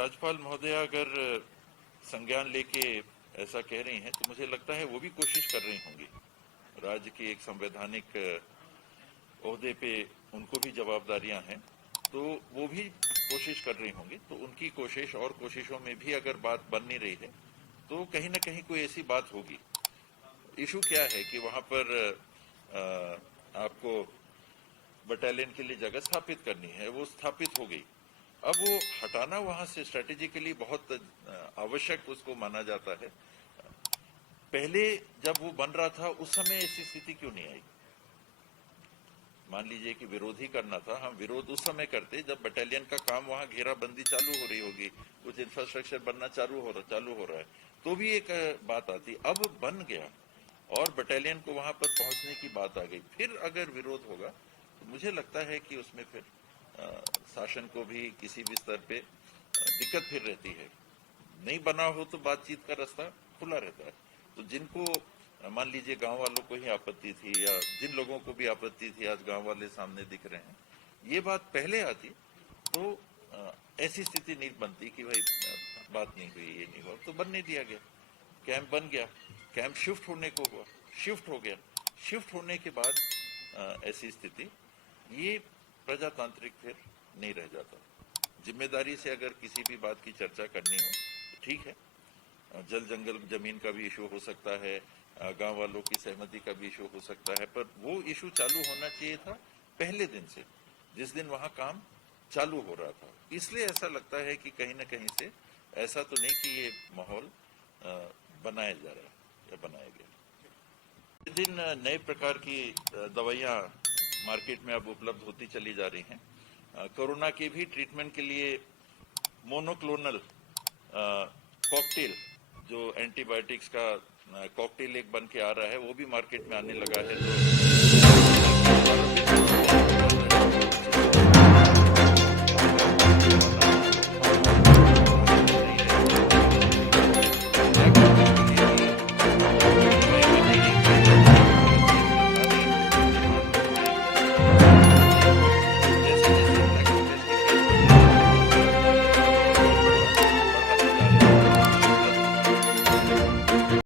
राज्यपाल महोदय अगर संज्ञान लेके ऐसा कह रही हैं तो मुझे लगता है वो भी कोशिश कर रही होंगी। राज्य की एक संवैधानिक ओहदे पे उनको भी जवाबदारियां हैं, तो वो भी कोशिश कर रही होंगी। तो उनकी कोशिश और कोशिशों में भी अगर बात बन नहीं रही है तो कहीं ना कहीं कोई ऐसी बात होगी। इशू क्या है कि वहां पर आपको बटालियन के लिए जगह स्थापित करनी है, वो स्थापित हो गई। अब वो हटाना वहां से स्ट्रेटेजिकली बहुत आवश्यक उसको माना जाता है। पहले जब वो बन रहा था उस समय ऐसी स्थिति क्यों नहीं आई? मान लीजिए कि विरोध ही करना था, हम विरोध उस समय करते जब बटालियन का काम वहां घेराबंदी चालू हो रही होगी, कुछ इंफ्रास्ट्रक्चर बनना चालू हो रहा है, तो भी एक बात आती। अब बन गया और बटालियन को वहां पर पहुंचने की बात आ गई, फिर अगर विरोध होगा तो मुझे लगता है कि उसमें फिर शासन को भी किसी भी स्तर पे दिक्कत फिर रहती है। नहीं बना हो तो बातचीत का रास्ता खुला रहता है। तो जिनको मान लीजिए गांव वालों को ही आपत्ति थी या जिन लोगों को भी आपत्ति थी, आज गांव वाले सामने दिख रहे हैं, ये बात पहले आती तो ऐसी स्थिति नहीं बनती कि भाई बात नहीं हुई, ये नहीं हुआ, तो बन नहीं दिया गया। कैंप बन गया, कैंप शिफ्ट होने को हुआ, शिफ्ट हो गया। शिफ्ट होने के बाद ऐसी स्थिति, ये प्रजातांत्रिक फिर नहीं रह जाता। जिम्मेदारी से अगर किसी भी बात की चर्चा करनी हो तो ठीक है, जल जंगल जमीन का भी इशू हो सकता है, गांव वालों की सहमति का भी इशू हो सकता है, पर वो इशू चालू होना चाहिए था पहले दिन से, जिस दिन वहां काम चालू हो रहा था। इसलिए ऐसा लगता है कि कहीं ना कहीं से ऐसा तो नहीं कि ये माहौल बनाया जा रहा है या बनाया गया। दिन नए प्रकार की दवाइयां मार्केट में अब उपलब्ध होती चली जा रही हैं। कोरोना के भी ट्रीटमेंट के लिए मोनोक्लोनल कॉकटेल, जो एंटीबायोटिक्स का कॉकटेल एक बन के आ रहा है, वो भी मार्केट में आने लगा है। तो